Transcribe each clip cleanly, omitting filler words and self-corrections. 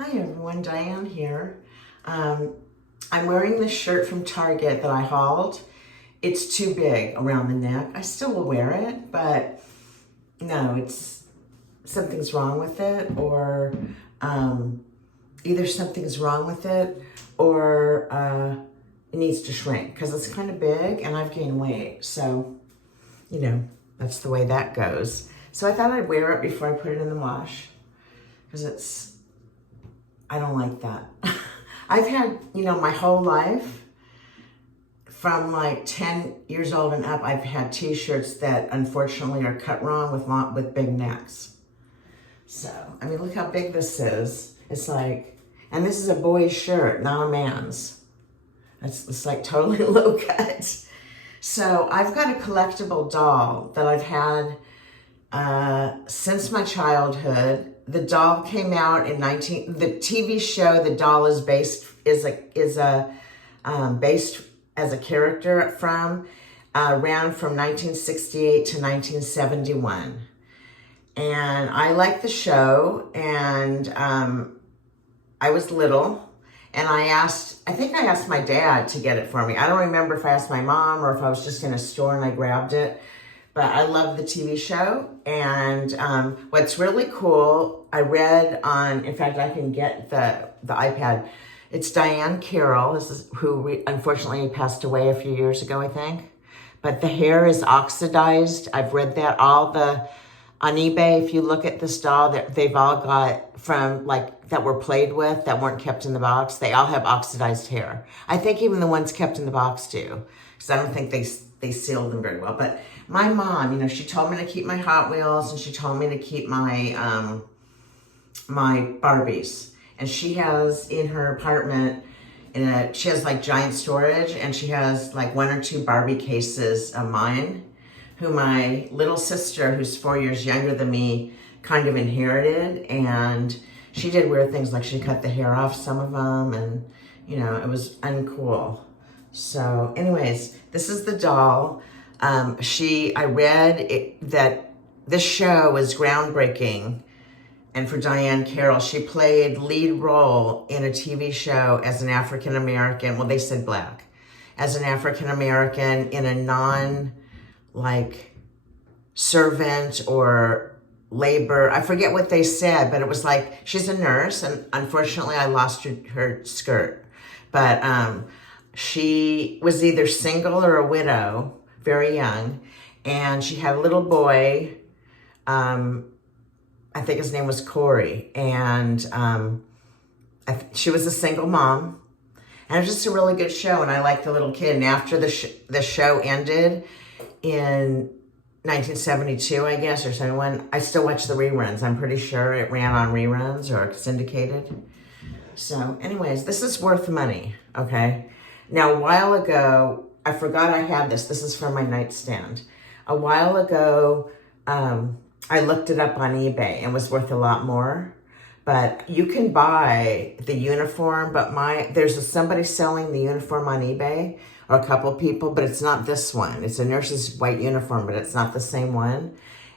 Hi everyone, Diane here. I'm wearing this shirt from Target that I hauled. It's too big around the neck. I still will wear it, but no, something's wrong with it, or either something's wrong with it or it needs to shrink because it's kind of big and I've gained weight. So, that's the way that goes. So I thought I'd wear it before I put it in the wash because I don't like that. I've had, my whole life, from like 10 years old and up, I've had t-shirts that unfortunately are cut wrong with big necks. So, look how big this is. It's like, and this is a boy's shirt, not a man's. It's like totally low cut. So I've got a collectible doll that I've had since my childhood. The doll came out in the TV show the doll is based as a character ran from 1968 to 1971. And I liked the show, and I was little, and I think I asked my dad to get it for me. I don't remember if I asked my mom or if I was just in a store and I grabbed it. But I love the TV show, and what's really cool, I read in fact, I can get the iPad. It's Diahann Carroll. This is who unfortunately passed away a few years ago, I think. But the hair is oxidized. I've read that on eBay. If you look at this doll, they've all got that were played with, that weren't kept in the box. They all have oxidized hair. I think even the ones kept in the box do, because I don't think they sealed them very well. But my mom, she told me to keep my Hot Wheels, and she told me to keep my my Barbies. And she has in her apartment, she has like giant storage, and she has like 1 or 2 Barbie cases of mine, who my little sister, who's 4 years younger than me, kind of inherited. And she did weird things, like she cut the hair off some of them, and it was uncool. So anyways, this is the doll. I read that this show was groundbreaking. And for Diahann Carroll, she played lead role in a TV show as an African-American, well, they said black, as an African-American in a servant or labor. I forget what they said, but it was like, she's a nurse, and unfortunately I lost her skirt. But she was either single or a widow, very young, and she had a little boy, I think his name was Corey, and she was a single mom, and it was just a really good show, and I liked the little kid. And after the show ended in 1972, I guess, or 71, I still watch the reruns. I'm pretty sure it ran on reruns or syndicated. So anyways, this is worth money, okay? Now, a while ago, I forgot I had this. This is from my nightstand. A while ago, I looked it up on eBay and was worth a lot more. But you can buy the uniform, but there's somebody selling the uniform on eBay, or a couple people, but it's not this one. It's a nurse's white uniform, but it's not the same one.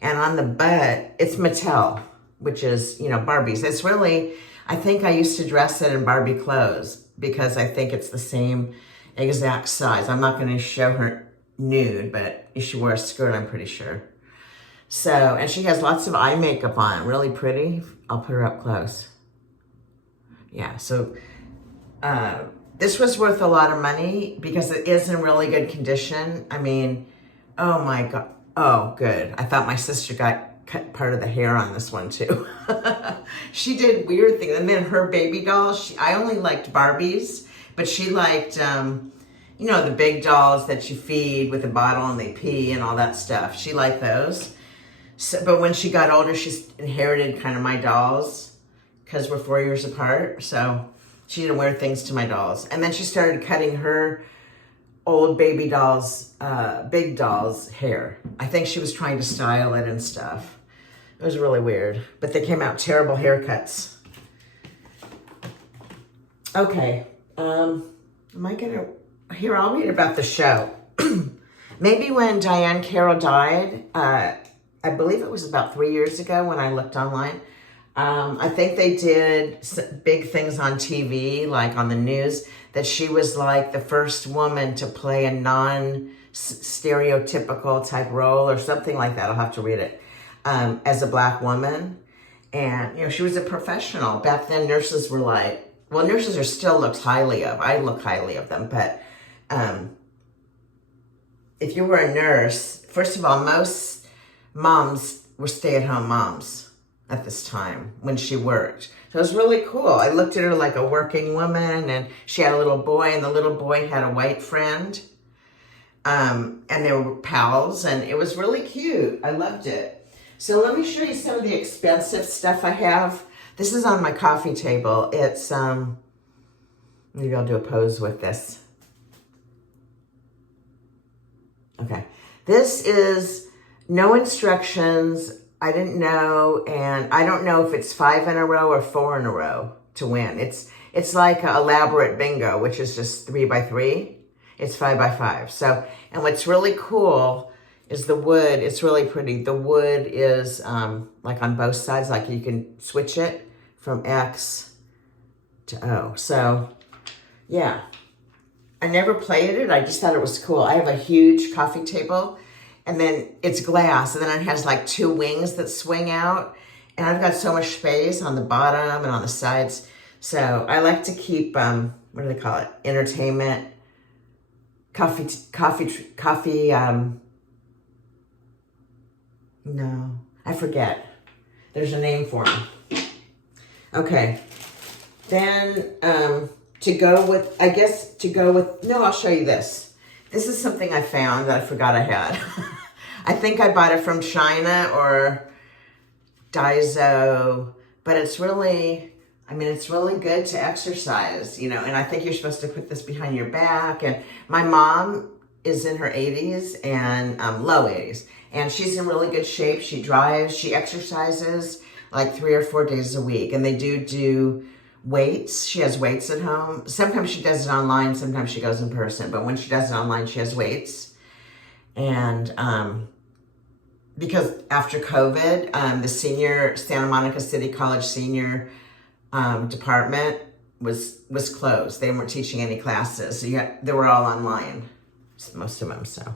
And on the butt, it's Mattel, which is, Barbie's. It's really, I think I used to dress it in Barbie clothes because I think it's the same exact size. I'm not going to show her nude, but if she wore a skirt, I'm pretty sure. So, and she has lots of eye makeup on, really pretty. I'll put her up close. Yeah, so this was worth a lot of money because it is in really good condition. Oh my God. Oh, good. I thought my sister cut part of the hair on this one too. She did weird things. And then her baby dolls, I only liked Barbies, but she liked, the big dolls that you feed with a bottle and they pee and all that stuff. She liked those. So, but when she got older, she inherited kind of my dolls because we're 4 years apart. So she didn't wear things to my dolls. And then she started cutting her old baby dolls, big dolls' hair. I think she was trying to style it and stuff. It was really weird. But they came out terrible haircuts. Okay. I'll read about the show. Maybe when Diahann Carroll died, I believe it was about 3 years ago when I looked online, I think they did big things on TV, like on the news, that she was like the first woman to play a non-stereotypical type role or something like that. I'll have to read it. As a Black woman. And, you know, she was a professional. Back then, nurses were like, well, nurses are still looked highly of. I look highly of them. But if you were a nurse, first of all, most moms were stay-at-home moms at this time when she worked. So it was really cool. I looked at her like a working woman, and she had a little boy, and the little boy had a white friend. And they were pals, and it was really cute. I loved it. So let me show you some of the expensive stuff I have. This is on my coffee table. It's, maybe I'll do a pose with this. Okay. This is no instructions. I didn't know, and I don't know if it's 5 in a row or 4 in a row to win. It's like an elaborate bingo, which is just 3 by 3. It's 5 by 5. So, and what's really cool is the wood. It's really pretty. The wood is like on both sides, like you can switch it from X to O. So yeah, I never played it. I just thought it was cool. I have a huge coffee table, and then it's glass, and then it has like 2 wings that swing out, and I've got so much space on the bottom and on the sides. So I like to keep, what do they call it? Entertainment, no, I forget. There's a name for them. Okay. Then, no, I'll show you this. This is something I found that I forgot I had. I think I bought it from China or Daiso, but it's really good to exercise, you know, and I think you're supposed to put this behind your back. And my mom is in her 80s and low 80s. And she's in really good shape. She drives, she exercises like 3 or 4 days a week. And they do weights. She has weights at home. Sometimes she does it online, sometimes she goes in person. But when she does it online, she has weights. And because after COVID, the Santa Monica City College senior department was closed. They weren't teaching any classes. So they were all online, most of them, so.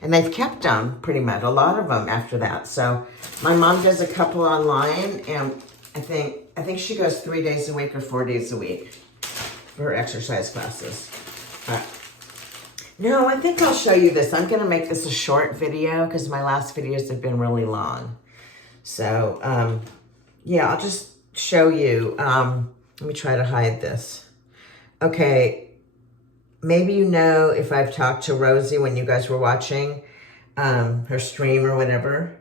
And they've kept them pretty much, a lot of them after that. So my mom does a couple online, and I think she goes 3 days a week or 4 days a week for her exercise classes. No, I think I'll show you this. I'm gonna make this a short video because my last videos have been really long. So yeah, I'll just show you. Let me try to hide this. Okay. Maybe you know if I've talked to Rosie when you guys were watching her stream or whatever.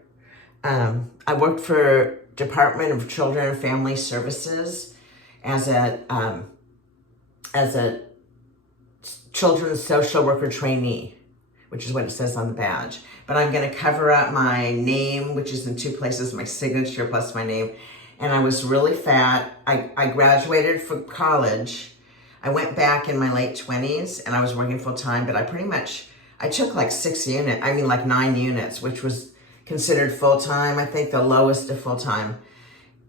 I worked for Department of Children and Family Services as a children's social worker trainee, which is what it says on the badge. But I'm going to cover up my name, which is in 2 places, my signature plus my name. And I was really fat. I graduated from college. I went back in my late 20s and I was working full time, but I took like 9 units, which was considered full time. I think the lowest of full time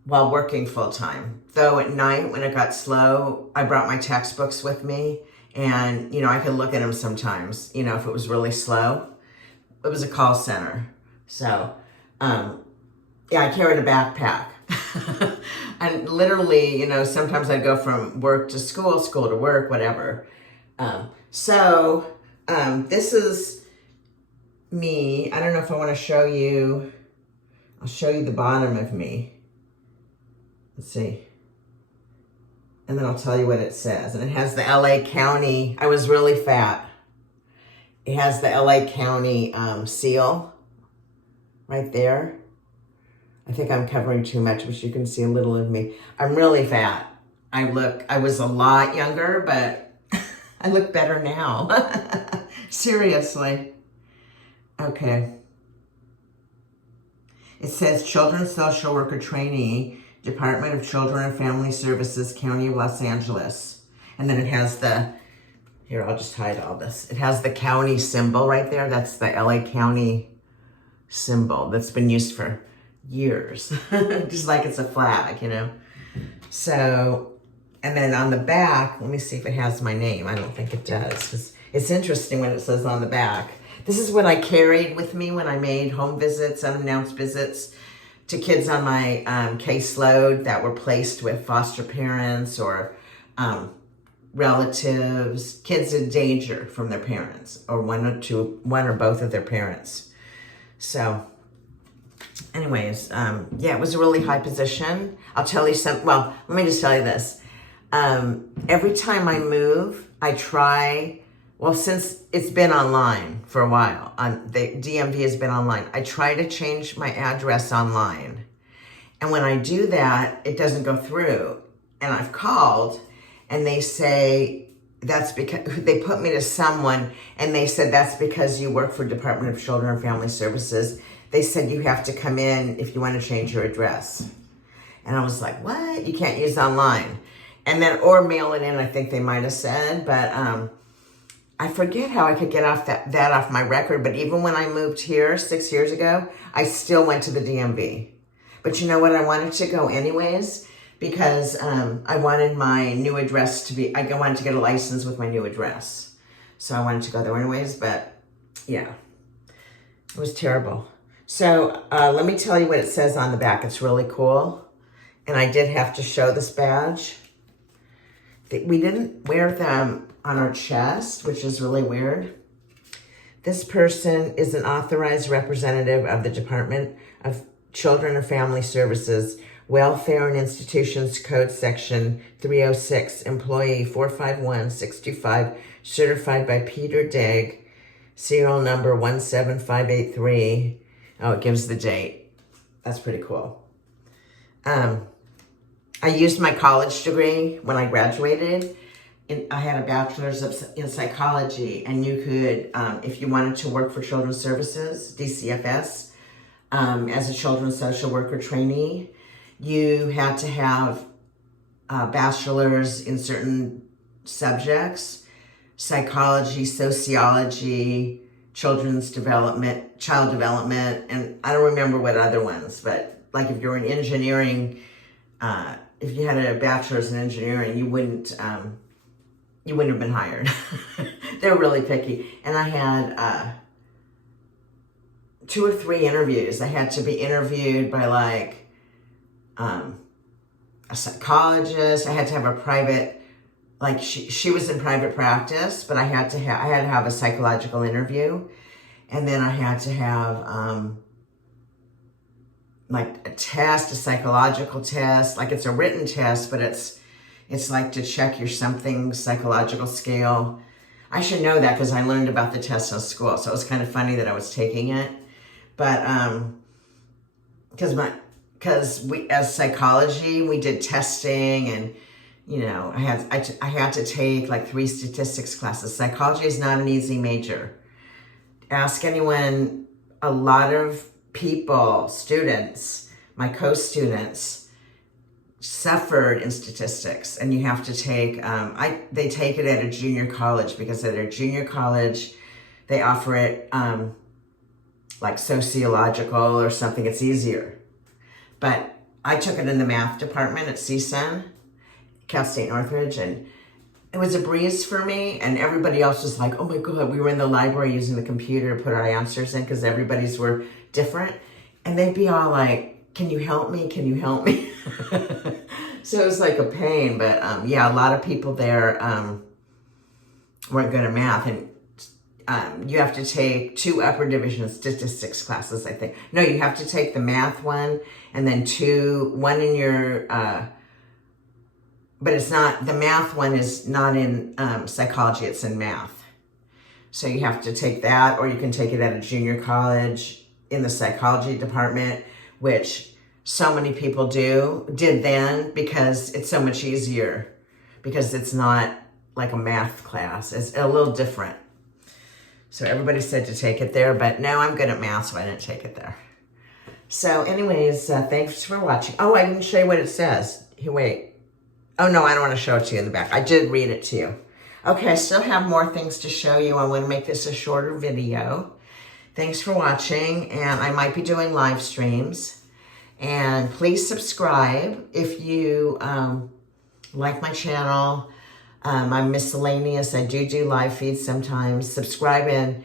while working full time. Though at night when it got slow, I brought my textbooks with me, and, you know, I could look at them sometimes, you know, if it was really slow. It was a call center. So, yeah, I carried a backpack. And literally, you know, sometimes I'd go from work to school, school to work, whatever. This is me. I don't know if I want to show you. I'll show you the bottom of me. Let's see. And then I'll tell you what it says. And it has the LA County. I was really fat. It has the LA County seal right there. I think I'm covering too much, but you can see a little of me. I'm really fat. I was a lot younger, but I look better now. Seriously. Okay. It says Children's Social Worker Trainee, Department of Children and Family Services, County of Los Angeles. And then it has here, I'll just hide all this. It has the county symbol right there. That's the LA County symbol that's been used for years, just like it's a flag, you know? So, and then on the back, let me see if it has my name. I don't think it does. It's interesting when it says on the back. This is what I carried with me when I made home visits, unannounced visits to kids on my caseload that were placed with foster parents or relatives, kids in danger from their parents, or one or both of their parents. So anyways, yeah, it was a really high position. I'll tell you something. Well, let me just tell you this. Every time I move, I try, well, since it's been online for a while, the DMV has been online, I try to change my address online. And when I do that, it doesn't go through. And I've called, and they say, that's because, they put me to someone, and they said, that's because you work for Department of Children and Family Services. They said you have to come in if you want to change your address. And I was like, what? You can't use online. And then, or mail it in, I think they might have said, but I forget how I could get off that off my record. But even when I moved here 6 years ago, I still went to the DMV. But you know what? I wanted to go anyways, because I wanted my new address to be, I wanted to get a license with my new address. So I wanted to go there anyways, but yeah, it was terrible. So let me tell you what it says on the back. It's really cool. And I did have to show this badge. We didn't wear them on our chest, which is really weird. This person is an authorized representative of the Department of Children and Family Services, Welfare and Institutions Code Section 306, Employee 451625, certified by Peter Degg, serial number 17583. Oh, it gives the date. That's pretty cool. I used my college degree when I graduated. I had a bachelor's in psychology, and you could, if you wanted to work for Children's Services, DCFS, as a children's social worker trainee, you had to have a bachelor's in certain subjects: psychology, sociology, children's development, child development, and I don't remember what other ones, but like if you're in engineering, if you had a bachelor's in engineering, you wouldn't have been hired. They're really picky. And I had 2 or 3 interviews. I had to be interviewed by like a psychologist. I had to have a private, like she was in private practice, but I had to have a psychological interview. And then I had to have like a test, a psychological test. Like it's a written test, but it's like to check your something psychological scale. I should know that because I learned about the test in school. So it was kind of funny that I was taking it. But because we, as psychology, we did testing, and you know, I had to take like 3 statistics classes. Psychology is not an easy major. Ask anyone. A lot of people, students, my co-students, suffered in statistics, and you have to take, they take it at a junior college, because at a junior college, they offer it like sociological or something. It's easier. But I took it in the math department at CSUN, Cal State Northridge, and it was a breeze for me, and everybody else was like, oh my God, we were in the library using the computer to put our answers in because everybody's were different. And they'd be all like, can you help me? Can you help me? So it was like a pain, but yeah, a lot of people there weren't good at math, and you have to take 2 upper division statistics classes, I think. No, you have to take the math one, and then 1 in your, but it's not, the math one is not in psychology, it's in math. So you have to take that, or you can take it at a junior college in the psychology department, which so many people did then, because it's so much easier, because it's not like a math class. It's a little different. So everybody said to take it there, but no, I'm good at math, so I didn't take it there. So anyways, thanks for watching. Oh, I didn't show you what it says. Here, wait. Oh no, I don't want to show it to you in the back. I did read it to you. Okay, I still have more things to show you. I want to make this a shorter video. Thanks for watching, and I might be doing live streams. And please subscribe if you like my channel. I'm miscellaneous. I do live feeds sometimes. Subscribe and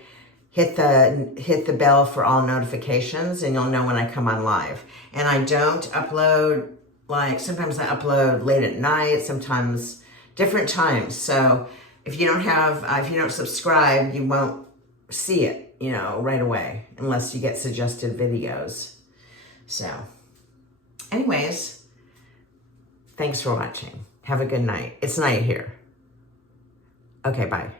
hit the bell for all notifications, and you'll know when I come on live. And I don't upload, like, sometimes I upload late at night, sometimes different times. So if you don't subscribe, you won't see it, you know, right away, unless you get suggested videos. So anyways, thanks for watching. Have a good night. It's night here. Okay, bye.